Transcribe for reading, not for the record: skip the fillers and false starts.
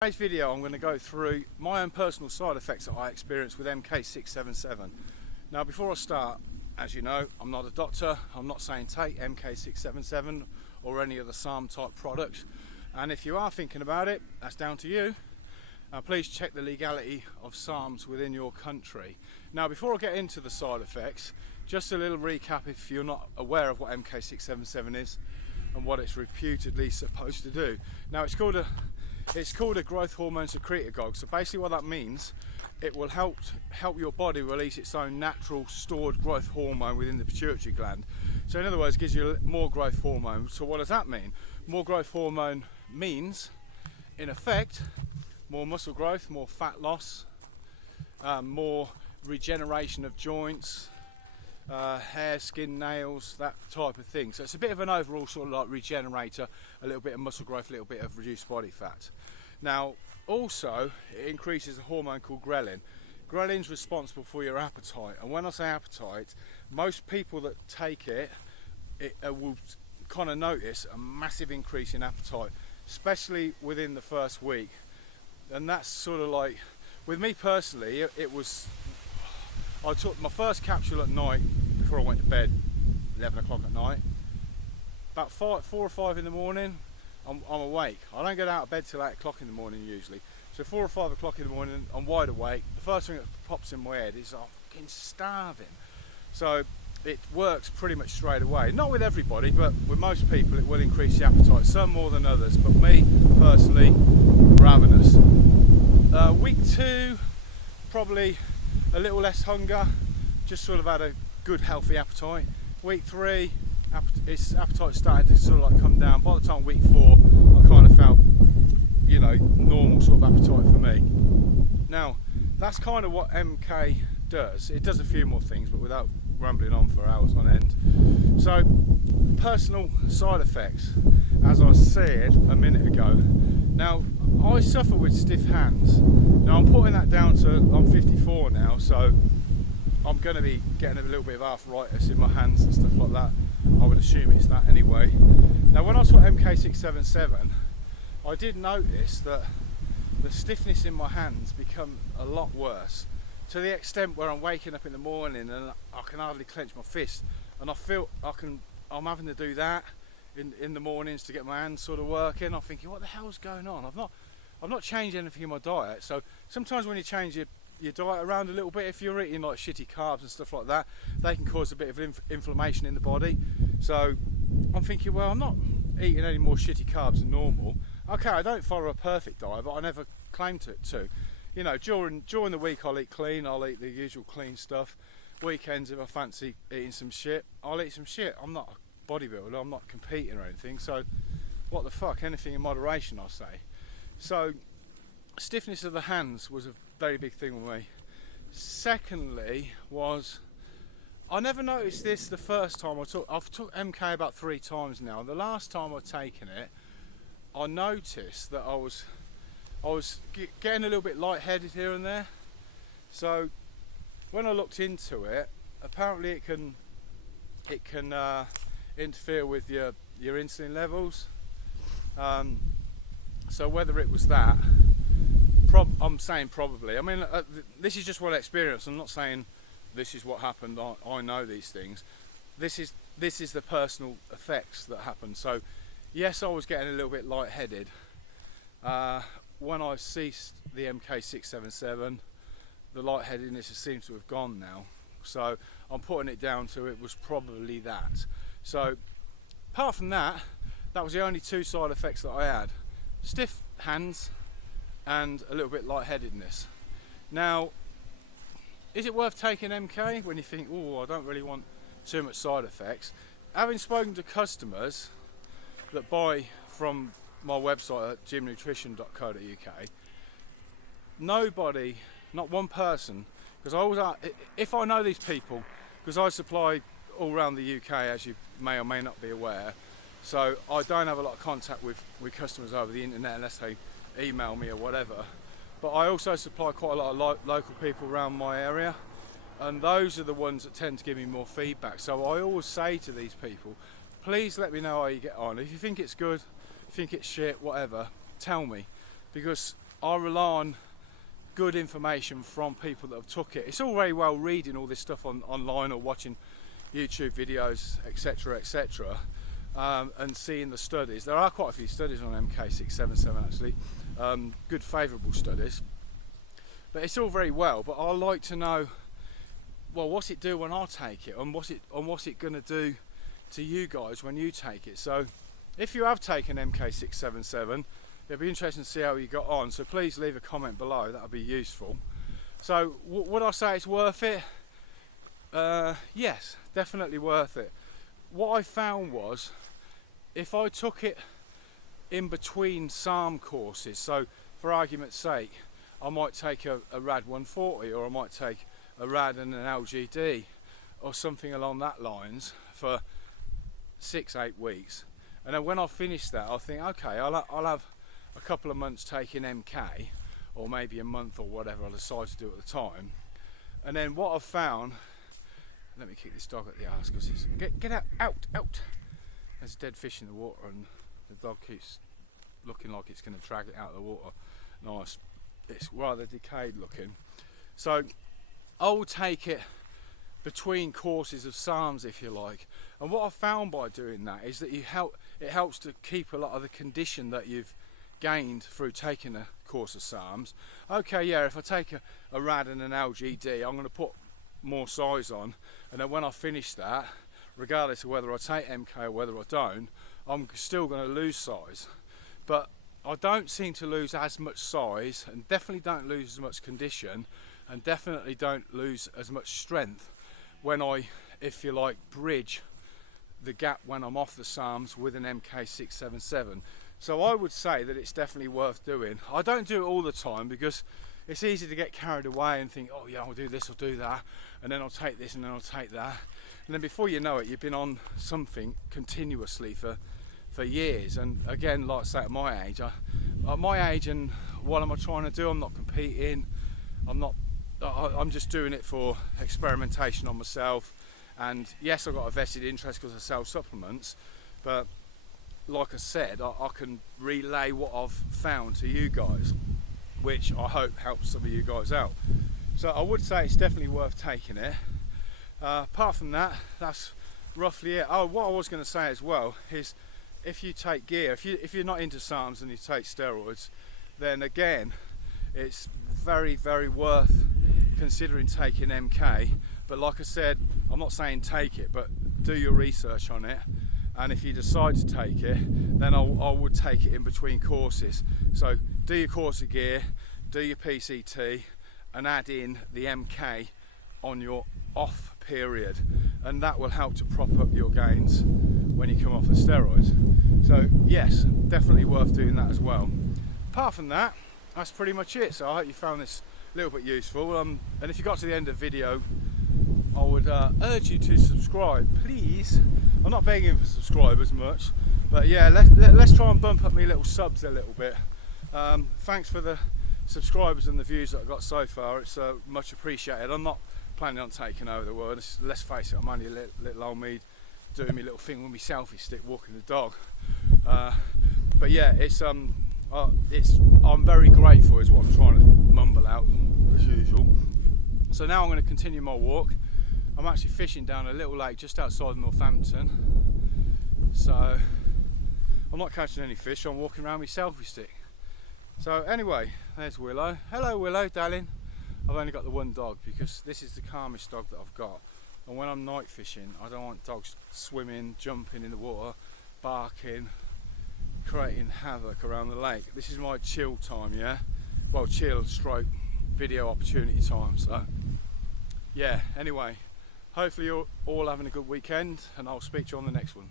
In today's video I'm going to go through my own personal side effects that I experienced with MK677. Now before I start, as you know, I'm not a doctor. I'm not saying take MK677 or any other sarm type product, and if you are thinking about it, that's down to you. Please check the legality of sarms within your country. Now before I get into the side effects, just a little recap if you're not aware of what MK677 is and what it's reputedly supposed to do. Now it's called a growth hormone secretagogue. So basically what that means, it will help your body release its own natural stored growth hormone within the pituitary gland. So in other words, it gives you more growth hormone. So what does that mean? More growth hormone means, in effect, more muscle growth, more fat loss, more regeneration of joints, hair, skin, nails, that type of thing. So it's a bit of an overall sort of like regenerator, a little bit of muscle growth, a little bit of reduced body fat. Now also it increases a hormone called ghrelin. Ghrelin's responsible for your appetite, and when I say appetite, most people that take it will kind of notice a massive increase in appetite, especially within the first week. And that's sort of like, with me personally, I took my first capsule at night before I went to bed, 11 o'clock at night. About 4 or 5 in the morning, I'm awake. I don't get out of bed till 8 o'clock in the morning usually. So 4 or 5 o'clock in the morning, I'm wide awake. The first thing that pops in my head is I'm fucking starving. So it works pretty much straight away. Not with everybody, but with most people it will increase the appetite, some more than others, but me personally, ravenous. Week 2, probably a little less hunger, just sort of had a good healthy appetite. Week 3, its appetite started to sort of like come down. By the time week 4, I kind of felt, you know, normal sort of appetite for me. Now that's kind of what MK does. It does a few more things, but without rambling on for hours on end. So personal side effects, as I said a minute ago. Now I suffer with stiff hands. Now I'm putting that down to, I'm 54 now, so I'm going to be getting a little bit of arthritis in my hands and stuff like that. I would assume it's that anyway. Now when I took MK677, I did notice that the stiffness in my hands become a lot worse, to the extent where I'm waking up in the morning and I can hardly clench my fist, and I feel I'm having to do that in the mornings to get my hands sort of working. I'm thinking, what the hell's going on? I've not changed anything in my diet. So sometimes when you change your diet around a little bit, if you're eating like shitty carbs and stuff like that, they can cause a bit of inflammation in the body. So I'm thinking, well, I'm not eating any more shitty carbs than normal. Okay, I don't follow a perfect diet, but I never claim to. You know, during the week I'll eat clean, I'll eat the usual clean stuff. Weekends, if I fancy eating some shit, I'll eat some shit. I'm not a bodybuilder, I'm not competing or anything, so what the fuck, anything in moderation, I say. So stiffness of the hands was a very big thing with me. Secondly was, I never noticed this the first time I've took MK about 3 times now. The last time I'd taken it, I noticed that I was getting a little bit lightheaded here and there. So when I looked into it, apparently it can interfere with your insulin levels. So whether it was that, I'm saying probably. I mean, this is just what I experienced. I'm not saying this is what happened. I know these things. This is the personal effects that happened. So yes, I was getting a little bit lightheaded. When I ceased the MK677, the lightheadedness seems to have gone now. So I'm putting it down to it was probably that. So apart from that, that was the only 2 side effects that I had: stiff hands and a little bit lightheadedness. Now, is it worth taking MK when you think, oh, I don't really want too much side effects? Having spoken to customers that buy from my website at gymnutrition.co.uk, nobody, not one person, because I always ask, if I know these people, because I supply all around the UK, as you may or may not be aware, so I don't have a lot of contact with customers over the internet unless they email me or whatever, but I also supply quite a lot of local people around my area, and those are the ones that tend to give me more feedback. So I always say to these people, please let me know how you get on. If you think it's good, think it's shit, whatever, tell me, because I rely on good information from people that have took it. It's all very well reading all this stuff online or watching YouTube videos, etc, etc, and seeing the studies. There are quite a few studies on MK677 actually, good favourable studies, but it's all very well, but I like to know, well, what's it do when I take it, and what's it going to do to you guys when you take it. So if you have taken MK677, it'd be interesting to see how you got on, so please leave a comment below, that would be useful. So would I say it's worth it? Yes, definitely worth it. What I found was, if I took it in between SARM courses, so for argument's sake, I might take a RAD 140, or I might take a RAD and an LGD, or something along that lines for 6-8 weeks, and then when I finish that, I'll think, okay, I'll have a couple of months taking MK, or maybe a month or whatever I decide to do at the time. And then what I've found, let me kick this dog at the arse, because it's get out. There's a dead fish in the water and the dog keeps looking like it's going to drag it out of the water. Nice, it's rather decayed looking. So I will take it between courses of SARMs, if you like, and what I found by doing that is that it helps to keep a lot of the condition that you've gained through taking a course of SARMs. Okay, yeah, if I take a RAD and an LGD, I'm going to put more size on, and then when I finish that, regardless of whether I take MK or whether I don't, I'm still going to lose size. But I don't seem to lose as much size, and definitely don't lose as much condition, and definitely don't lose as much strength when I, if you like, bridge the gap when I'm off the SARMs with an MK677. So I would say that it's definitely worth doing. I don't do it all the time because it's easy to get carried away and think, oh yeah, I'll do this, I'll do that, and then I'll take this, and then I'll take that, and then before you know it, you've been on something continuously for years. And again, like I say, at my age, and what am I trying to do? I'm not competing. I'm just doing it for experimentation on myself. And yes, I've got a vested interest because I sell supplements, but like I said, I can relay what I've found to you guys, which I hope helps some of you guys out. So I would say it's definitely worth taking it. Apart from that, that's roughly it. Oh, what I was going to say as well is, if you take gear, if you're not into SARMs and you take steroids, then again, it's very, very worth considering taking MK. But like I said, I'm not saying take it, but do your research on it. And if you decide to take it, then I would take it in between courses. So do your course of gear, do your PCT, and add in the MK on your off period, and that will help to prop up your gains when you come off the steroids. So yes, definitely worth doing that as well. Apart from that, that's pretty much it. So I hope you found this a little bit useful, and if you got to the end of the video, I would urge you to subscribe, please. I'm not begging for subscribers much, but yeah, let's try and bump up my little subs a little bit. Thanks for the subscribers and the views that I've got so far. It's much appreciated. I'm not planning on taking over the world. Let's face it, I'm only a little old me doing my little thing with my selfie stick, walking the dog. But yeah, I'm very grateful is what I'm trying to mumble out as usual. So now I'm going to continue my walk. I'm actually fishing down a little lake just outside Northampton. So I'm not catching any fish, I'm walking around with my selfie stick. So anyway, there's Willow. Hello Willow, darling. I've only got the one dog because this is the calmest dog that I've got. And when I'm night fishing, I don't want dogs swimming, jumping in the water, barking, creating havoc around the lake. This is my chill time, yeah? Well, chill stroke video opportunity time. So yeah, anyway, hopefully you're all having a good weekend, and I'll speak to you on the next one.